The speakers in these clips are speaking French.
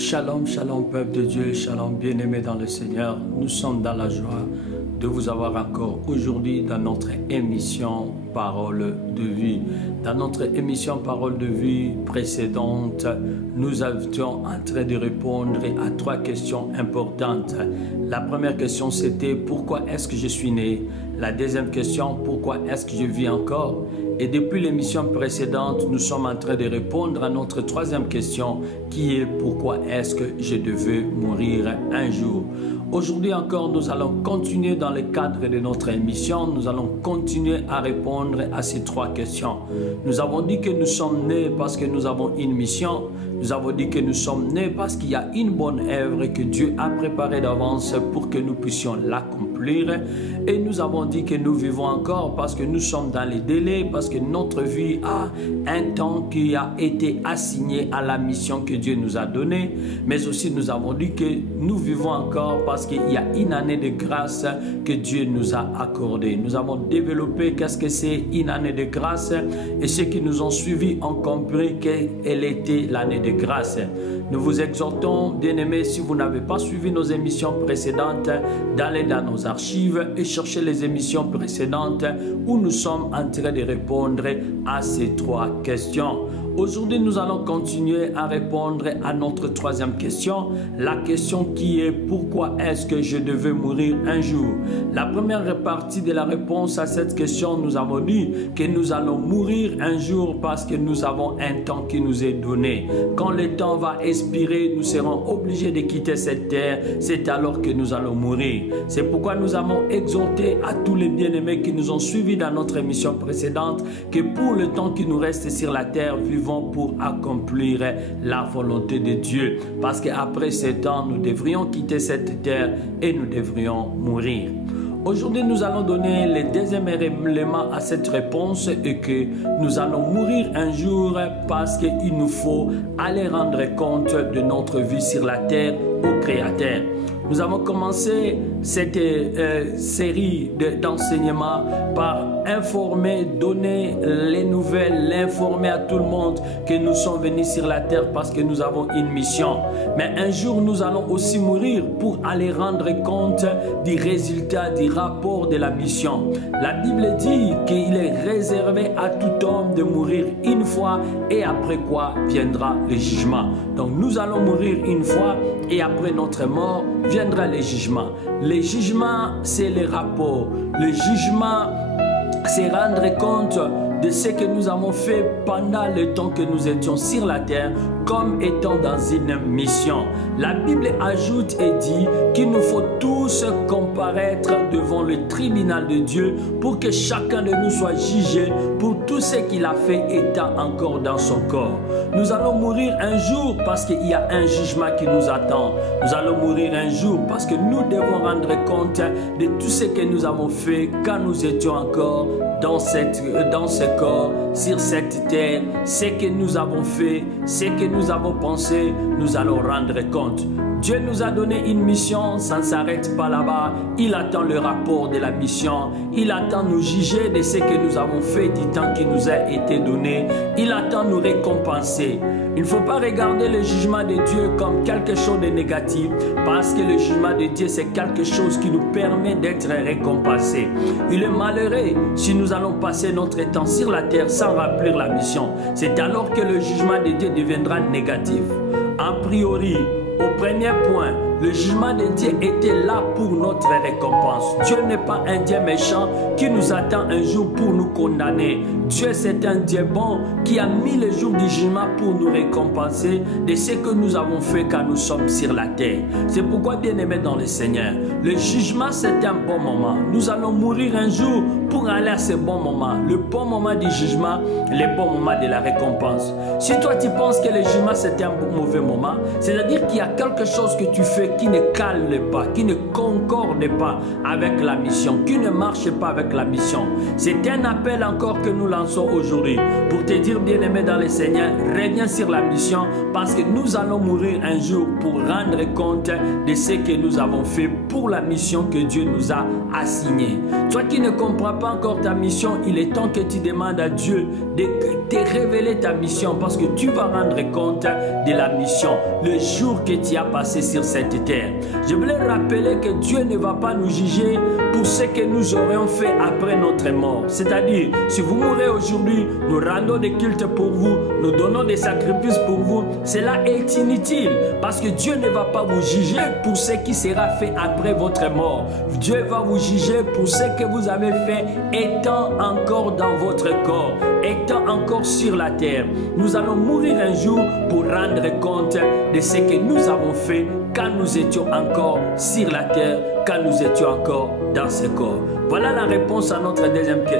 Shalom, shalom, peuple de Dieu, shalom, bien-aimés dans le Seigneur. Nous sommes dans la joie de vous avoir encore aujourd'hui dans notre émission Parole de vie. Dans notre émission Parole de vie précédente, nous étions en train de répondre à 3 questions importantes. La première question, c'était pourquoi est-ce que je suis né? La deuxième question, pourquoi est-ce que je vis encore? Et depuis l'émission précédente, nous sommes en train de répondre à notre 3e question qui est pourquoi est-ce que je devais mourir un jour? Aujourd'hui encore, nous allons continuer dans le cadre de notre émission. Nous allons continuer à répondre à ces 3 questions. Nous avons dit que nous sommes nés parce que nous avons une mission. Nous avons dit que nous sommes nés parce qu'il y a une bonne œuvre que Dieu a préparée d'avance pour que nous puissions l'accomplir. Et nous avons dit que nous vivons encore parce que nous sommes dans les délais, parce que notre vie a un temps qui a été assigné à la mission que Dieu nous a donnée. Mais aussi nous avons dit que nous vivons encore parce qu'il y a une année de grâce que Dieu nous a accordée. Nous avons développé qu'est-ce que c'est une année de grâce et ceux qui nous ont suivis ont compris qu'elle était l'année de grâce. Nous vous exhortons, bien-aimés, si vous n'avez pas suivi nos émissions précédentes, d'aller dans nos archives et chercher les émissions précédentes où nous sommes en train de répondre à ces 3 questions. Aujourd'hui, nous allons continuer à répondre à notre 3e question, la question qui est pourquoi est-ce que je devais mourir un jour? La première partie de la réponse à cette question, nous avons dit que nous allons mourir un jour parce que nous avons un temps qui nous est donné. Quand le temps va expirer, nous serons obligés de quitter cette terre, c'est alors que nous allons mourir. C'est pourquoi nous avons exhorté à tous les bien-aimés qui nous ont suivis dans notre émission précédente que pour le temps qui nous reste sur la terre, vivons pour accomplir la volonté de Dieu. Parce qu'après ce temps, nous devrions quitter cette terre et nous devrions mourir. Aujourd'hui, nous allons donner le 2e élément à cette réponse et que nous allons mourir un jour parce qu'il nous faut aller rendre compte de notre vie sur la terre au Créateur. Nous avons commencé cette série d'enseignements par informer, donner les nouvelles, l'informer à tout le monde que nous sommes venus sur la terre parce que nous avons une mission. Mais un jour, nous allons aussi mourir pour aller rendre compte du résultat, du rapport de la mission. La Bible dit qu'il est réservé à tout homme de mourir une fois et après quoi viendra le jugement. Donc nous allons mourir une fois et après notre mort viendra le jugement. Le jugement, c'est le rapport. Le jugement, c'est rendre compte de ce que nous avons fait pendant le temps que nous étions sur la terre comme étant dans une mission. La Bible ajoute et dit qu'il nous faut tous comparaître devant le tribunal de Dieu pour que chacun de nous soit jugé pour tout ce qu'il a fait étant encore dans son corps. Nous allons mourir un jour parce qu'il y a un jugement qui nous attend. Nous allons mourir un jour parce que nous devons rendre compte de tout ce que nous avons fait quand nous étions encore dans ce corps, sur cette terre, ce que nous avons fait, ce que nous avons pensé, nous allons rendre compte. Dieu nous a donné une mission, ça ne s'arrête pas là-bas. Il attend le rapport de la mission. Il attend nous juger de ce que nous avons fait du temps qui nous a été donné. Il attend nous récompenser. Il ne faut pas regarder le jugement de Dieu comme quelque chose de négatif parce que le jugement de Dieu, c'est quelque chose qui nous permet d'être récompensés. Il est malheureux si nous allons passer notre temps sur la terre sans remplir la mission. C'est alors que le jugement de Dieu deviendra négatif. A priori, au premier point, le jugement de Dieu était là pour notre récompense. Dieu n'est pas un Dieu méchant qui nous attend un jour pour nous condamner. Dieu, c'est un Dieu bon qui a mis le jour du jugement pour nous récompenser de ce que nous avons fait quand nous sommes sur la terre. C'est pourquoi, bien-aimés dans le Seigneur, le jugement, c'est un bon moment. Nous allons mourir un jour pour aller à ce bon moment. Le bon moment du jugement, le bon moment de la récompense. Si toi, tu penses que le jugement, c'est un mauvais moment, c'est-à-dire qu'il y a quelque chose que tu fais qui ne calent pas, qui ne concordent pas avec la mission, qui ne marchent pas avec la mission. C'est un appel encore que nous lançons aujourd'hui pour te dire, bien-aimé dans le Seigneur, reviens sur la mission parce que nous allons mourir un jour pour rendre compte de ce que nous avons fait pour la mission que Dieu nous a assignée. Toi qui ne comprends pas encore ta mission, il est temps que tu demandes à Dieu de te révéler ta mission parce que tu vas rendre compte de la mission le jour que tu as passé sur cette terre. Je voulais rappeler que Dieu ne va pas nous juger pour ce que nous aurions fait après notre mort. C'est-à-dire, si vous mourrez aujourd'hui, nous rendons des cultes pour vous, nous donnons des sacrifices pour vous, cela est inutile parce que Dieu ne va pas vous juger pour ce qui sera fait après votre mort. Dieu va vous juger pour ce que vous avez fait étant encore dans votre corps, étant encore sur la terre. Nous allons mourir un jour pour rendre compte de ce que nous avons fait quand nous étions encore sur la terre, quand nous étions encore dans ce corps. Voilà la réponse à notre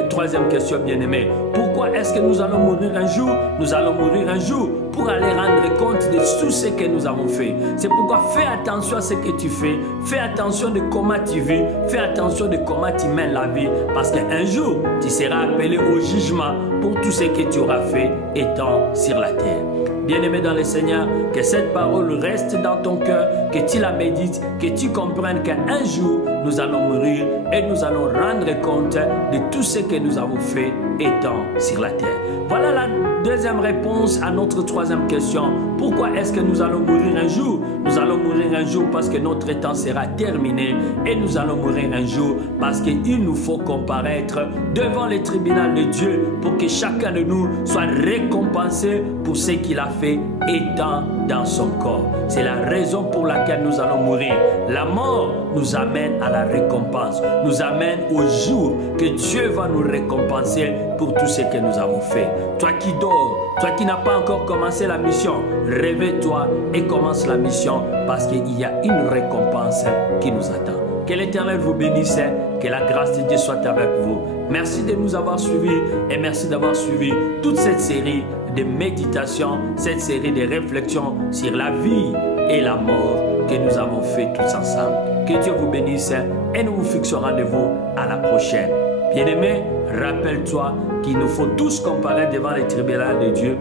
troisième question, bien-aimé. Pourquoi est-ce que nous allons mourir un jour? Nous allons mourir un jour pour aller rendre compte de tout ce que nous avons fait. C'est pourquoi fais attention à ce que tu fais. Fais attention de comment tu vis. Fais attention de comment tu mènes la vie. Parce qu'un jour, tu seras appelé au jugement pour tout ce que tu auras fait étant sur la terre. Bien-aimé dans le Seigneur, que cette parole reste dans ton cœur, que tu la médites, que tu comprennes qu'un jour, nous allons mourir et nous allons rendre compte de tout ce que nous avons fait étant sur la terre. Voilà la deuxième réponse à notre troisième question. Pourquoi est-ce que nous allons mourir un jour? Nous allons mourir un jour parce que notre temps sera terminé et nous allons mourir un jour parce qu'il nous faut comparaître devant le tribunal de Dieu pour que chacun de nous soit récompensé pour ce qu'il a fait étant dans son corps. C'est la raison pour laquelle nous allons mourir. La mort nous amène à la récompense, nous amène au jour que Dieu va nous récompenser pour tout ce que nous avons fait. Toi qui dors, toi qui n'as pas encore commencé la mission, réveille-toi et commence la mission parce qu'il y a une récompense qui nous attend. Que l'Éternel vous bénisse, que la grâce de Dieu soit avec vous. Merci de nous avoir suivis et merci d'avoir suivi toute cette série de méditations, cette série de réflexions sur la vie et la mort que nous avons fait tous ensemble. Que Dieu vous bénisse et nous vous fixons rendez-vous à la prochaine. Bien-aimé, rappelle-toi qu'il nous faut tous comparer devant les tribunaux de Dieu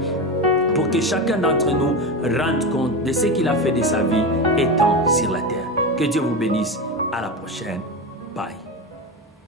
pour que chacun d'entre nous rende compte de ce qu'il a fait de sa vie étant sur la terre. Que Dieu vous bénisse. À la prochaine. Bye.